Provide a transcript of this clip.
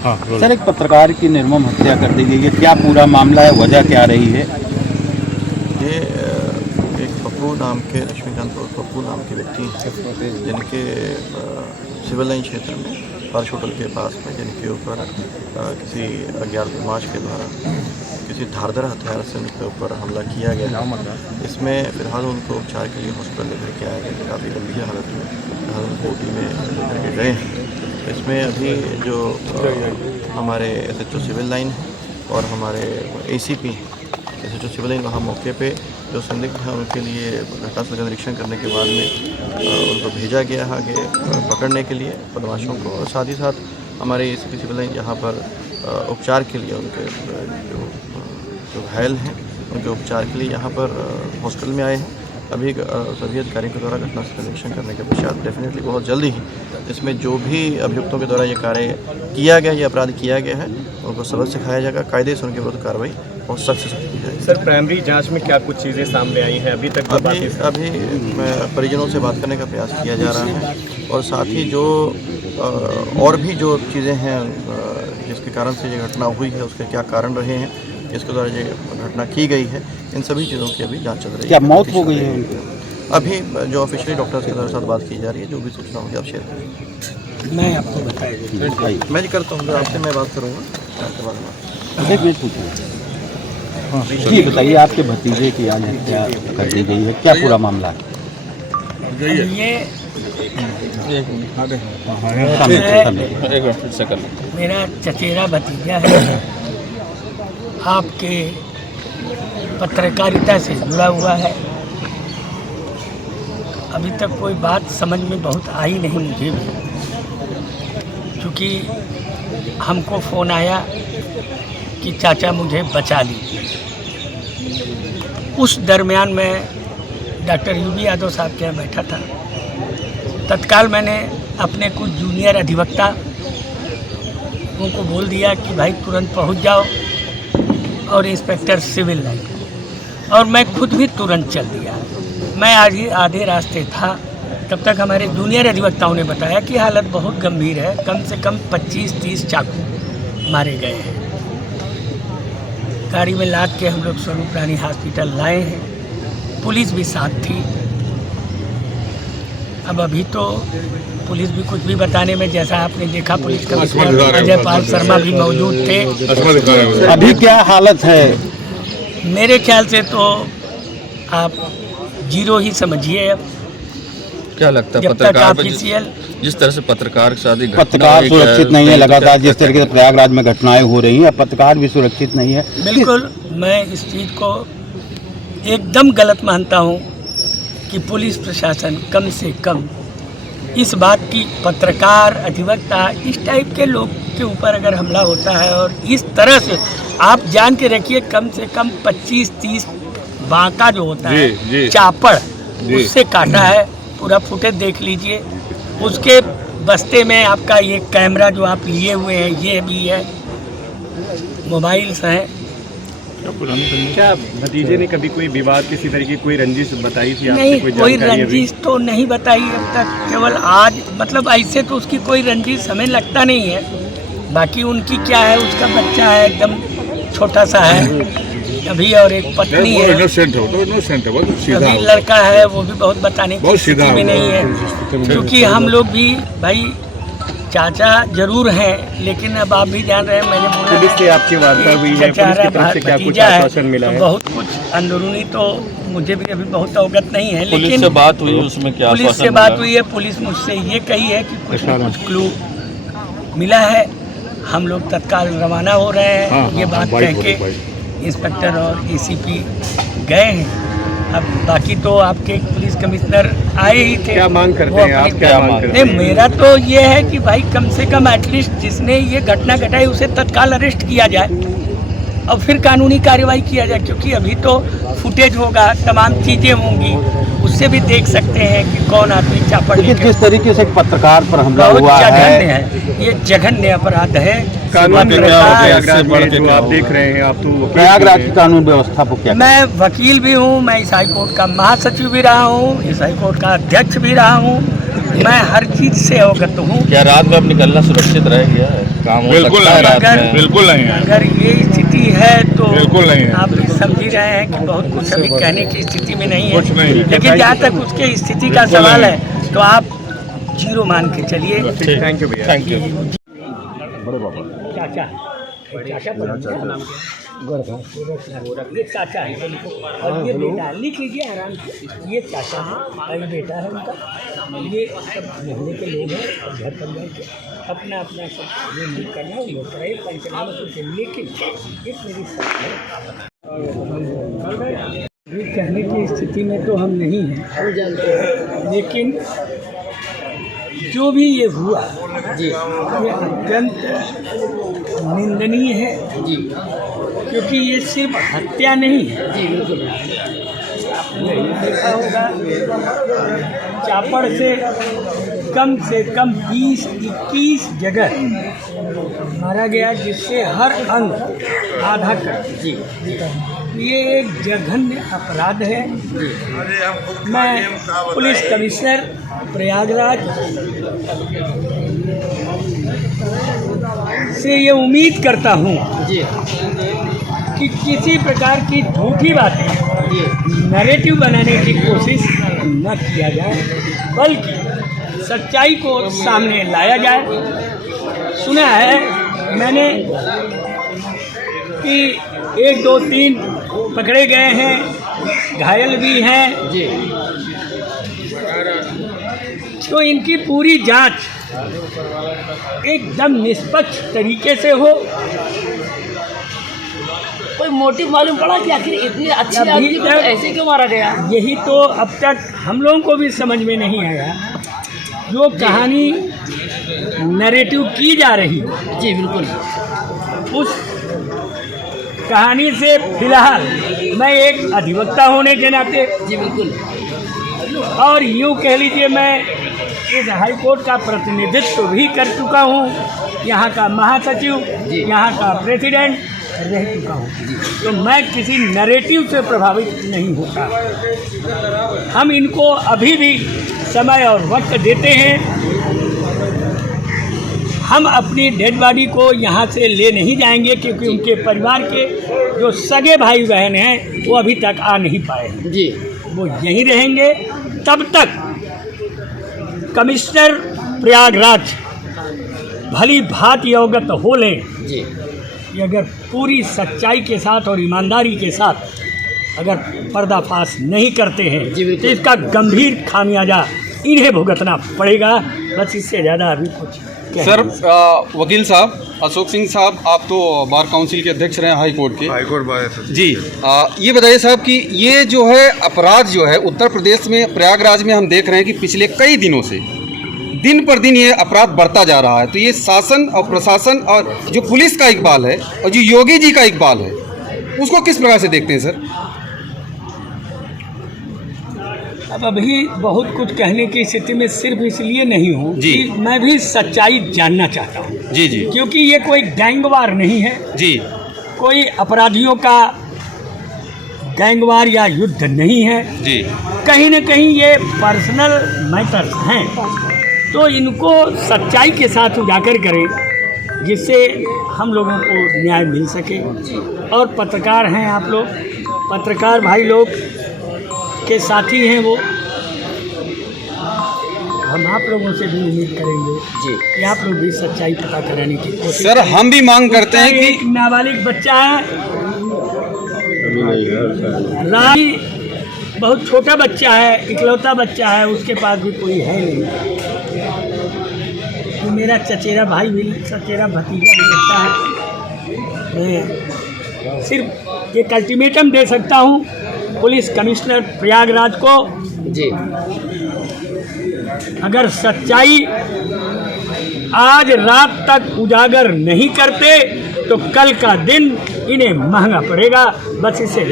Sir, एक पत्रकार की निर्मम हत्या कर दी गई है, क्या पूरा मामला है, वजह क्या रही है? ये एक पप्पू नाम के, लक्ष्मीकांत और पप्पू नाम के व्यक्ति हैं जिनके सिविल लाइन क्षेत्र में पार्श होटल के पास में जिनके ऊपर किसी अज्ञात बदमाश के द्वारा किसी धारदार हथियार से उनके ऊपर हमला किया गया। इसमें फिलहाल उनको उपचार के लिए हॉस्पिटल लेकर के आया गया, काफ़ी गंभीर हालत में फिलहाल उनको ओटी में लेकर के गए हैं। इसमें अभी जो हमारे SHO सिविल लाइन है और हमारे ACP SHO सिविल लाइन वहाँ मौके पे जो संदिग्ध हैं उनके लिए घटनास्थल का निरीक्षण करने के बाद में उनको भेजा गया है आगे पकड़ने के लिए बदमाशों को, और साथ ही साथ हमारे ACP सिविल लाइन यहाँ पर उपचार के लिए उनके जो घायल हैं उनके उपचार के लिए यहाँ पर हॉस्पिटल में आए हैं। अभी सभी अधिकारियों के द्वारा घटनास्थल का निरीक्षण करने के पश्चात डेफिनेटली बहुत जल्दी ही इसमें जो भी अभियुक्तों के द्वारा ये कार्य किया गया, ये अपराध किया गया है, उनको सबक सिखाया जाएगा, कायदे से उनके विरुद्ध कार्रवाई और सख्त से सख्त की जाएगी। सर, प्राइमरी जांच में क्या कुछ चीज़ें सामने आई हैं अभी तक? अभी परिजनों से बात करने का प्रयास किया जा रहा है और साथ ही जो और भी जो चीज़ें हैं जिसके कारण से ये घटना हुई है उसके क्या कारण रहे हैं, जिसके द्वारा ये घटना की गई है, इन सभी चीज़ों की अभी जांच चल रही है। क्या मौत हो गई है उनकी? अभी जो ऑफिशियली डॉक्टर्स के साथ बात की जा रही है, जो भी सूचना होगी आप शेयर करेंगे। मैं आपको बताइए, मैं करता हूँ, आपसे मैं बात करूँगा आपके बारे में। एक मिनट पूछूँ जी, बताइए, आपके भतीजे की आज हत्या कर दी गई है, क्या पूरा मामला है? ये मेरा चचेरा भतीजा है, आपके पत्रकारिता से जुड़ा हुआ है। अभी तक कोई बात समझ में बहुत आई नहीं मुझे भी, क्योंकि हमको फ़ोन आया कि चाचा मुझे बचा लीजिए। उस दरमियान मैं डॉक्टर UB यादव साहब के यहाँ बैठा था। तत्काल मैंने अपने कुछ जूनियर अधिवक्ता उनको बोल दिया कि भाई तुरंत पहुंच जाओ, और इंस्पेक्टर सिविल लाइन, और मैं खुद भी तुरंत चल दिया। मैं आज ही आधे रास्ते था, तब तक हमारे जूनियर अधिवक्ताओं ने बताया कि हालत बहुत गंभीर है, कम से कम 25-30 चाकू मारे गए हैं। गाड़ी में लाद के हम लोग स्वरूप रानी हॉस्पिटल लाए हैं, पुलिस भी साथ थी। अब अभी तो पुलिस भी कुछ भी बताने में, जैसा आपने देखा पुलिस कमिश्नर अजय पाल शर्मा भी मौजूद थे। अभी क्या हालत है? मेरे ख्याल से तो आप 0 ही समझिए। अब क्या लगता है जब तक ऑफिशियल जिस तरह से पत्रकार के साथ पत्रकार सुरक्षित नहीं है, लगातार जिस तरीके से प्रयागराज में घटनाएं हो रही हैं, पत्रकार भी सुरक्षित नहीं है। बिल्कुल, मैं इस चीज़ को एकदम गलत मानता हूं कि पुलिस प्रशासन कम से कम इस बात की, पत्रकार अधिवक्ता इस टाइप के लोग के ऊपर अगर हमला होता है और इस तरह से, आप जान के रखिए कम से कम 25-30 बांका जो होता है चापड़, उससे काटा है। पूरा फुटेज देख लीजिए। उसके बस्ते में आपका ये कैमरा जो आप लिए हुए हैं ये भी है, मोबाइल्स हैं। क्या भतीजे ने कभी कोई विवाद, किसी तरीके की कोई रंजिश बताई थी आपसे? नहीं, कोई रंजिश तो नहीं बताई अब तक। केवल आज, मतलब ऐसे तो उसकी कोई रंजिश हमें लगता नहीं है। बाकी उनकी क्या है, उसका बच्चा है, एकदम छोटा सा है अभी, और एक पत्नी है, अभी लड़का है, वो भी बहुत बताने की स्थिति में नहीं है। क्योंकि हम लोग भी भाई चाचा जरूर हैं, लेकिन अब आप भी जान रहे हैं, मैंने बोला पुलिस से आपकी वार्ता हुई है, पुलिस की तरफ से क्या कुछ आश्वासन मिला है? बहुत कुछ अंदरूनी तो मुझे भी अभी बहुत अवगत नहीं है, पुलिस लेकिन से बात हुई, उसमें क्या पुलिस से बात हुई है। पुलिस मुझसे ये कही है कि कुछ न कुछ क्लू मिला है। हम लोग तत्काल रवाना हो रहे हैं। ये बात कह के इंस्पेक्टर और ACP गए हैं। अब बाकी तो आपके पुलिस कमिश्नर आए ही थे। क्या मांग करते हैं आप? क्या मांग करते हैं? मेरा तो ये है कि भाई कम से कम एटलीस्ट जिसने ये घटना घटाई उसे तत्काल अरेस्ट किया जाए और फिर कानूनी कार्रवाई किया जाए। क्योंकि अभी तो फुटेज होगा, तमाम चीज़ें होंगी, उससे भी देख सकते हैं कि कौन आदमी चापड़ लेकर। किस तरीके से पत्रकार पर हमला हुआ है, ये जघन्य अपराध है। कानून प्रयागराज में जो आप देख रहे हैं, आप तो प्रयागराज की कानून व्यवस्था को क्या? मैं वकील भी हूँ, मैं इस हाईकोर्ट का महासचिव भी रहा हूँ, इस हाईकोर्ट का अध्यक्ष भी रहा हूँ। मैं हर चीज से अवगत हूँ। क्या रात में अब निकलना सुरक्षित रह गया है? काम हो बिल्कुल सकता है नहीं, रात में? बिल्कुल नहीं है, अगर ये स्थिति है तो बिल्कुल नहीं है। आप भी समझ ही रहे हैं कि बहुत कुछ अभी कहने की स्थिति में नहीं कुछ नहीं है, है। लेकिन जहाँ तक उसके स्थिति का बिल्कुल सवाल नहीं। है तो आप 0 मान के चलिए। थैंक यू भैया। Thank you. चाचा ये चाचा है और ये बेटा है। लिख लीजिए आराम से, ये चाचा है और ये बेटा है उनका। ये सब मोहल्ले के लोग हैं और घर परिवार के अपना अपना सब ये नहीं करना है, लोग करे पंचनामा कुछ, लेकिन एक मेरी ये कहने की स्थिति में तो हम नहीं हैं, लेकिन जो भी ये हुआ ये अत्यंत निंदनीय है, क्योंकि ये सिर्फ हत्या नहीं है। आपने देखा होगा चापड़ से कम 20-21 जगह मारा गया, जिससे हर अंग आधा कर। ये एक जघन्य अपराध है। मैं पुलिस कमिश्नर प्रयागराज से ये उम्मीद करता हूँ कि किसी प्रकार की झूठी बातें नैरेटिव बनाने की कोशिश न किया जाए, बल्कि सच्चाई को सामने लाया जाए। सुना है मैंने कि 1, 2, 3 पकड़े गए हैं, घायल भी हैं, तो इनकी पूरी जांच एकदम निष्पक्ष तरीके से हो। कोई मोटिव मालूम पड़ा कि आखिर इतनी अच्छी अभी आदमी को तक ऐसे क्यों मारा गया? यही तो अब तक हम लोगों को भी समझ में नहीं आया। जो कहानी नैरेटिव की जा रही जी बिल्कुल। उस कहानी से फिलहाल मैं एक अधिवक्ता होने के नाते जी बिल्कुल। और यूँ कह लीजिए मैं इस हाई कोर्ट का प्रतिनिधित्व भी कर चुका हूँ, यहाँ का महासचिव, यहाँ का प्रेसिडेंट रह चुका हूँ, तो मैं किसी नैरेटिव से प्रभावित नहीं होता। हम इनको अभी भी समय और वक्त देते हैं। हम अपनी डेड बॉडी को यहाँ से ले नहीं जाएंगे, क्योंकि उनके परिवार के जो सगे भाई बहन हैं वो अभी तक आ नहीं पाए हैं जी। वो यहीं रहेंगे। तब तक कमिश्नर प्रयागराज भली भांति अवगत हो लें जी कि अगर पूरी सच्चाई के साथ और ईमानदारी के साथ अगर पर्दाफाश नहीं करते हैं तो इसका गंभीर खामियाजा इन्हें भुगतना पड़ेगा। बस इससे ज़्यादा अभी कुछ सर वकील साहब, अशोक सिंह साहब, आप तो बार काउंसिल के अध्यक्ष रहे हैं हाई कोर्ट के। हाई कोर्ट बार है जी। ये बताइए साहब कि ये जो है अपराध जो है उत्तर प्रदेश में प्रयागराज में हम देख रहे हैं कि पिछले कई दिनों से दिन पर दिन ये अपराध बढ़ता जा रहा है, तो ये शासन और प्रशासन और जो पुलिस का इकबाल है और जो योगी जी का इकबाल है, उसको किस प्रकार से देखते हैं सर? अब अभी बहुत कुछ कहने की स्थिति में सिर्फ इसलिए नहीं हूँ जी। कि मैं भी सच्चाई जानना चाहता हूँ। जी जी क्योंकि ये कोई गैंगवार नहीं है, जी कोई अपराधियों का गैंगवार या युद्ध नहीं है। जी कहीं न कहीं ये पर्सनल मैटर्स हैं, तो इनको सच्चाई के साथ उजागर करें, जिससे हम लोगों को न्याय मिल सके। और पत्रकार हैं आप लोग, पत्रकार भाई लोग के साथी हैं वो, हम आप लोगों से भी उम्मीद करेंगे जी कि आप लोग भी सच्चाई पता कराने की कोशिश सर, हम भी मांग करते हैं कि एक नाबालिग बच्चा है, रानी बहुत छोटा बच्चा है, इकलौता बच्चा है, उसके पास भी कोई है नहीं। तो मेरा चचेरा भाई भी, चचेरा भतीजा भी लगता है। मैं सिर्फ एक अल्टीमेटम दे सकता हूँ पुलिस कमिश्नर प्रयागराज को, जी अगर सच्चाई आज रात तक उजागर नहीं करते तो कल का दिन इन्हें महंगा पड़ेगा। बस इससे